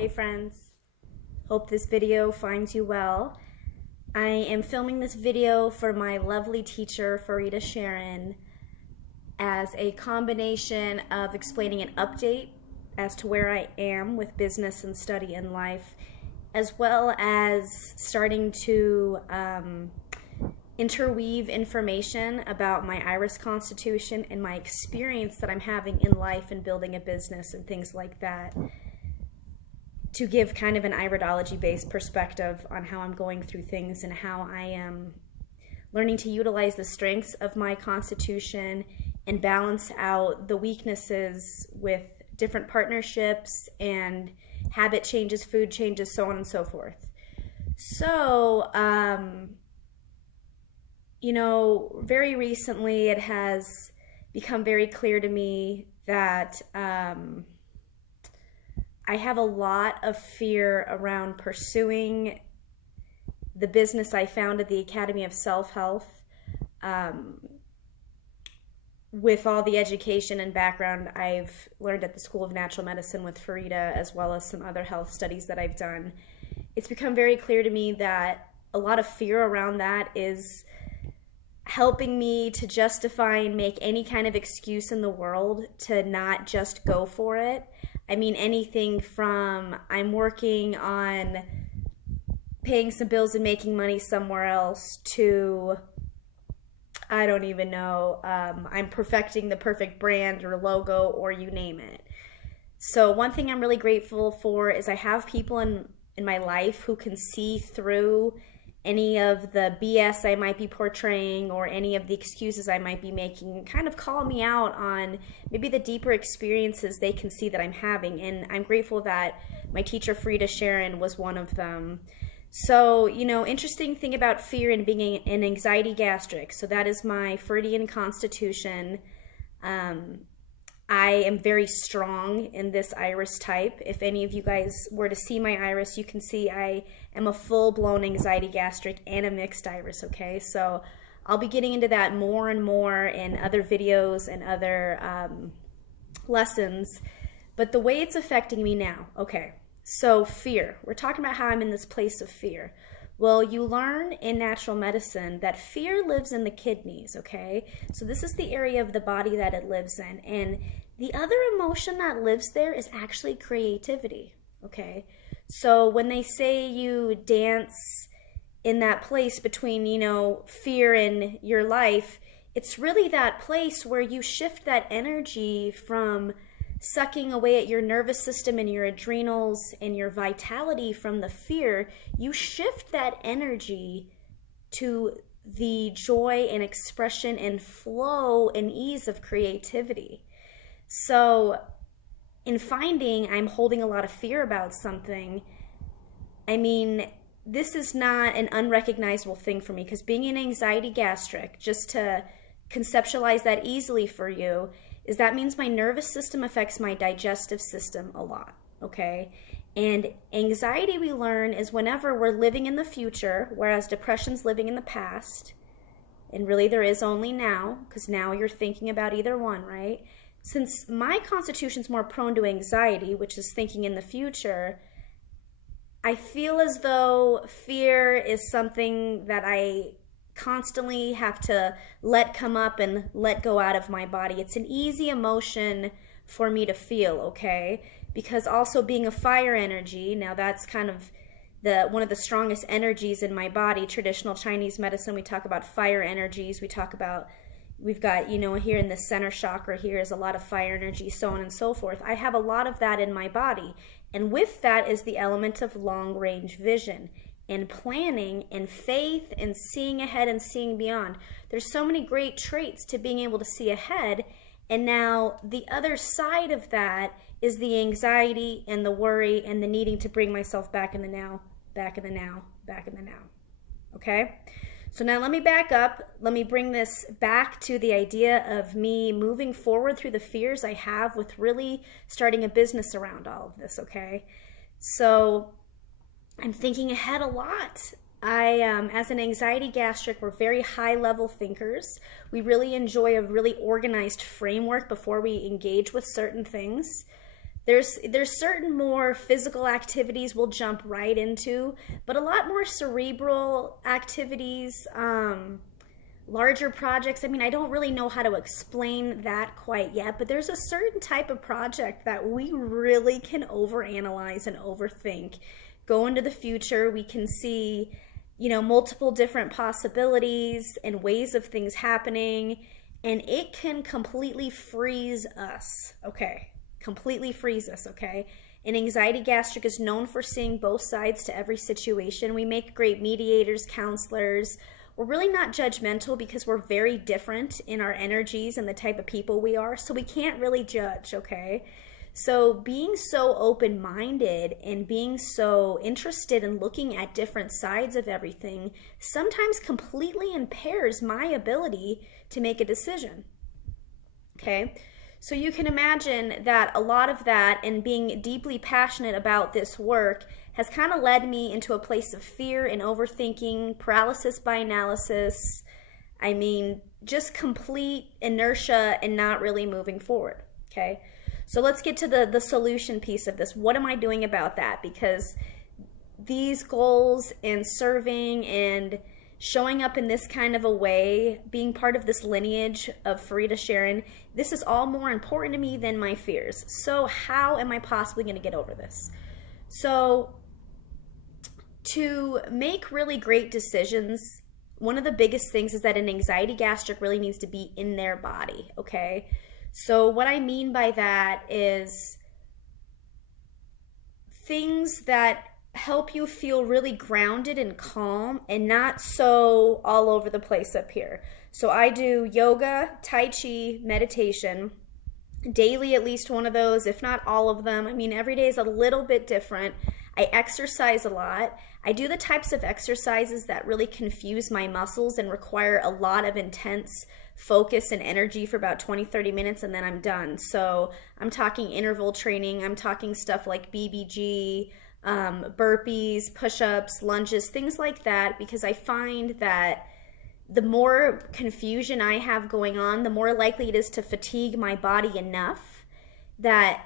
Hey friends, hope this video finds you well. I am filming this video for my lovely teacher, Farida Sharan, as a combination of explaining an update as to where I am with business and study and life, as well as starting to interweave information about my iris constitution and my experience that I'm having in life and building a business and things like that, to give kind of an iridology-based perspective on how I'm going through things and how I am learning to utilize the strengths of my constitution and balance out the weaknesses with different partnerships and habit changes, food changes, so on and so forth. So, very recently it has become very clear to me that I have a lot of fear around pursuing the business I founded, the Academy of Self-Health, with all the education and background I've learned at the School of Natural Medicine with Farida, as well as some other health studies that I've done. It's become very clear to me that a lot of fear around that is helping me to justify and make any kind of excuse in the world to not just go for it. I mean, anything from I'm working on paying some bills and making money somewhere else to, I don't even know, I'm perfecting the perfect brand or logo or you name it. So one thing I'm really grateful for is I have people in my life who can see through any of the BS I might be portraying or any of the excuses I might be making, kind of call me out on maybe the deeper experiences they can see that I'm having. And I'm grateful that my teacher, Farida Sharan, was one of them. So, interesting thing about fear and being an anxiety gastric. So that is my Faridian Constitution. I am very strong in this iris type. If any of you guys were to see my iris, you can see I am a full-blown anxiety gastric and a mixed iris, okay? So I'll be getting into that more and more in other videos and other lessons. But the way it's affecting me now, okay, so fear. We're talking about how I'm in this place of fear. Well, you learn in natural medicine that fear lives in the kidneys, okay? So this is the area of the body that it lives in. And the other emotion that lives there is actually creativity, okay? So when they say you dance in that place between, fear and your life, it's really that place where you shift that energy from sucking away at your nervous system and your adrenals and your vitality from the fear. You shift that energy to the joy and expression and flow and ease of creativity. So in finding I'm holding a lot of fear about something, I mean, this is not an unrecognizable thing for me, because being an anxiety gastric, just to conceptualize that easily for you, is that means my nervous system affects my digestive system a lot, okay? And anxiety, we learn, is whenever we're living in the future, whereas depression's living in the past, and really there is only now, because now you're thinking about either one, right? Since my constitution's more prone to anxiety, which is thinking in the future, I feel as though fear is something that I constantly have to let come up and let go out of my body. It's an easy emotion for me to feel, okay? Because also being a fire energy, now that's kind of one of the strongest energies in my body. Traditional Chinese medicine, we talk about fire energies. We've got, here in the center chakra here is a lot of fire energy, so on and so forth. I have a lot of that in my body. And with that is the element of long-range vision and planning and faith and seeing ahead and seeing beyond. There's so many great traits to being able to see ahead. And now the other side of that is the anxiety and the worry and the needing to bring myself back in the now, back in the now, back in the now. Okay? So now let me back up. Let me bring this back to the idea of me moving forward through the fears I have with really starting a business around all of this, okay? So I'm thinking ahead a lot. As an anxiety gastric, we're very high-level thinkers. We really enjoy a really organized framework before we engage with certain things. There's certain more physical activities we'll jump right into, but a lot more cerebral activities, larger projects. I mean, I don't really know how to explain that quite yet, but there's a certain type of project that we really can overanalyze and overthink. Go into the future, we can see, multiple different possibilities and ways of things happening, and it can completely freeze us, okay? Completely freeze us, okay? And Anxiety Gastric is known for seeing both sides to every situation. We make great mediators, counselors. We're really not judgmental because we're very different in our energies and the type of people we are, so we can't really judge, okay? So being so open-minded and being so interested in looking at different sides of everything sometimes completely impairs my ability to make a decision, okay? So you can imagine that a lot of that and being deeply passionate about this work has kind of led me into a place of fear and overthinking, paralysis by analysis. I mean, just complete inertia and not really moving forward, okay? So let's get to the solution piece of this. What am I doing about that? Because these goals and serving and showing up in this kind of a way, being part of this lineage of Farida Sharan, this is all more important to me than my fears. So how am I possibly going to get over this? So to make really great decisions, one of the biggest things is that an anxiety gastric really needs to be in their body, okay? So what I mean by that is things that help you feel really grounded and calm and not so all over the place up here. So I do yoga, Tai Chi, meditation, daily at least one of those, if not all of them. I mean, every day is a little bit different. I exercise a lot. I do the types of exercises that really confuse my muscles and require a lot of intense focus and energy for about 20-30 minutes, and then I'm done. So I'm talking interval training. I'm talking stuff like BBG, burpees, push-ups, lunges, things like that, because I find that the more confusion I have going on, the more likely it is to fatigue my body enough that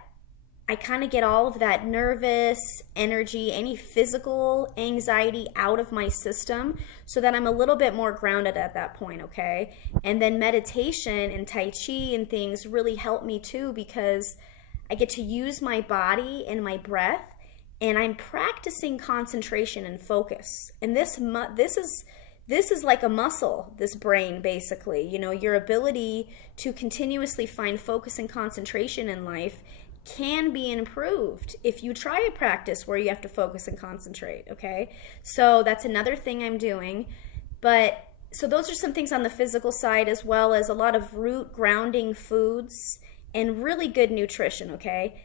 I kind of get all of that nervous energy, any physical anxiety out of my system so that I'm a little bit more grounded at that point, okay? And then meditation and Tai Chi and things really help me too, because I get to use my body and my breath, and I'm practicing concentration and focus. And this is like a muscle, this brain, basically. Your ability to continuously find focus and concentration in life can be improved if you try a practice where you have to focus and concentrate, okay? So that's another thing I'm doing. So those are some things on the physical side, as well as a lot of root grounding foods and really good nutrition, okay?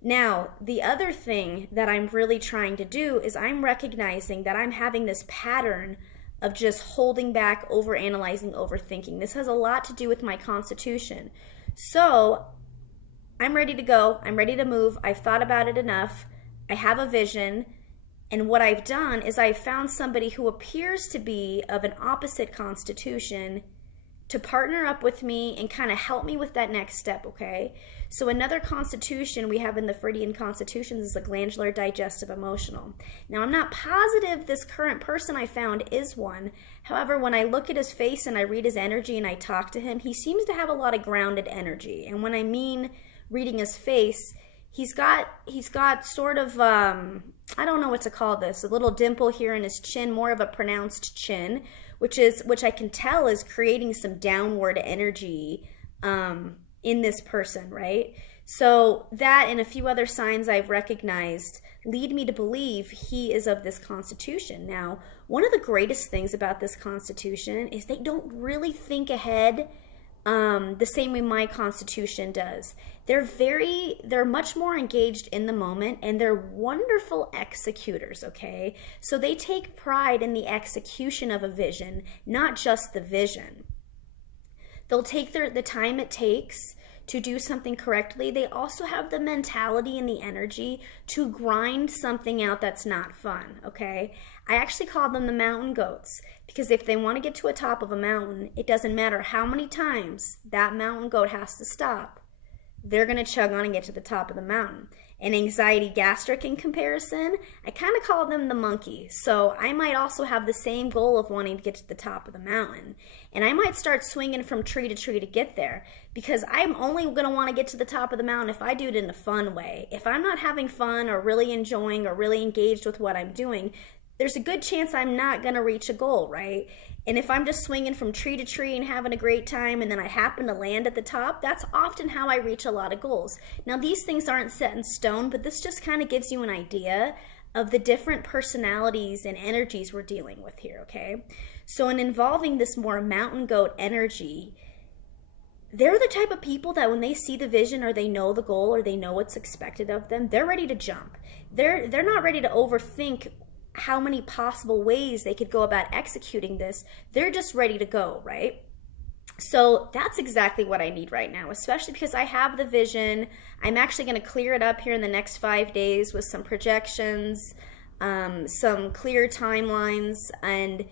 Now, the other thing that I'm really trying to do is I'm recognizing that I'm having this pattern of just holding back, overanalyzing, overthinking. This has a lot to do with my constitution. So I'm ready to go. I'm ready to move. I've thought about it enough. I have a vision. And what I've done is I've found somebody who appears to be of an opposite constitution to partner up with me and kind of help me with that next step, okay? So another constitution we have in the Faridian Constitutions is the glandular, digestive, emotional. Now, I'm not positive this current person I found is one. However, when I look at his face and I read his energy and I talk to him, he seems to have a lot of grounded energy. And when I mean reading his face, he's got sort of, I don't know what to call this, a little dimple here in his chin, more of a pronounced chin, which I can tell is creating some downward energy in this person, right? So that and a few other signs I've recognized lead me to believe he is of this constitution. Now, one of the greatest things about this constitution is they don't really think ahead the same way my constitution does. They're much more engaged in the moment, and they're wonderful executors, okay? So they take pride in the execution of a vision, not just the vision. They'll take the time it takes to do something correctly. They also have the mentality and the energy to grind something out that's not fun, okay? I actually call them the mountain goats, because if they want to get to the top of a mountain, it doesn't matter how many times that mountain goat has to stop. they're going to chug on and get to the top of the mountain. And anxiety gastric, in comparison, I kind of call them the monkey. So I might also have the same goal of wanting to get to the top of the mountain. And I might start swinging from tree to tree to get there, because I'm only going to want to get to the top of the mountain if I do it in a fun way. If I'm not having fun or really enjoying or really engaged with what I'm doing, there's a good chance I'm not going to reach a goal, right? And if I'm just swinging from tree to tree and having a great time and then I happen to land at the top, that's often how I reach a lot of goals. Now, these things aren't set in stone, but this just kind of gives you an idea of the different personalities and energies we're dealing with here, okay? So in involving this more mountain goat energy, they're the type of people that when they see the vision or they know the goal or they know what's expected of them, they're ready to jump. They're not ready to overthink how many possible ways they could go about executing this. They're just ready to go, right? So that's exactly what I need right now, especially because I have the vision. I'm actually going to clear it up here in the next 5 days with some projections, some clear timelines, and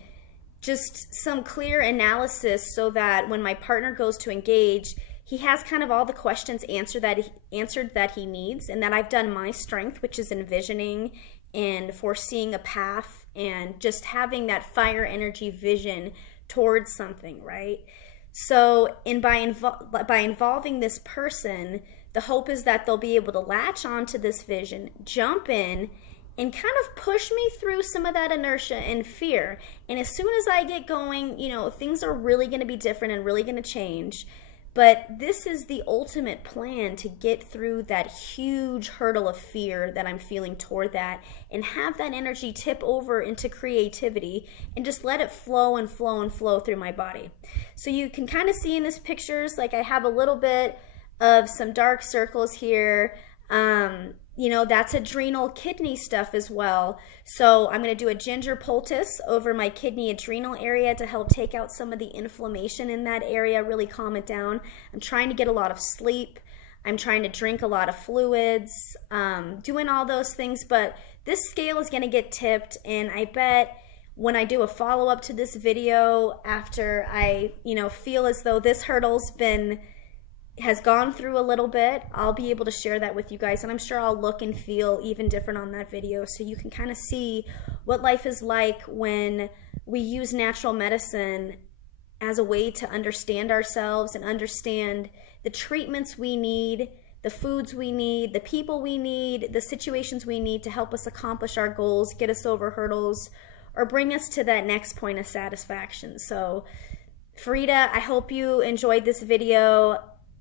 just some clear analysis so that when my partner goes to engage, he has kind of all the questions answered that he needs, and that I've done my strength, which is envisioning and foreseeing a path and just having that fire energy vision towards something, right? So by involving this person, the hope is that they'll be able to latch onto this vision, jump in, and kind of push me through some of that inertia and fear. And as soon as I get going, you know, things are really going to be different and really going to change. But this is the ultimate plan to get through that huge hurdle of fear that I'm feeling toward that, and have that energy tip over into creativity and just let it flow and flow and flow through my body. So you can kind of see in this pictures, like I have a little bit of some dark circles here. You know, that's adrenal kidney stuff as well. So I'm going to do a ginger poultice over my kidney adrenal area to help take out some of the inflammation in that area, really calm it down. I'm trying to get a lot of sleep. I'm trying to drink a lot of fluids, doing all those things. But this scale is going to get tipped, and I bet when I do a follow-up to this video after I, you know, feel as though this hurdle's has gone through a little bit, I'll be able to share that with you guys, and I'm sure I'll look and feel even different on that video, so you can kind of see what life is like when we use natural medicine as a way to understand ourselves and understand the treatments we need, the foods we need, the people we need, the situations we need to help us accomplish our goals, get us over hurdles, or bring us to that next point of satisfaction. So Farida, I hope you enjoyed this video.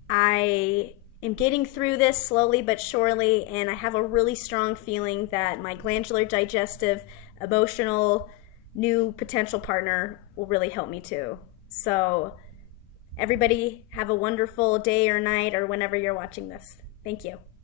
I am getting through this slowly but surely, and I have a really strong feeling that my glandular, digestive, emotional, new potential partner will really help me too. So everybody have a wonderful day or night or whenever you're watching this. Thank you.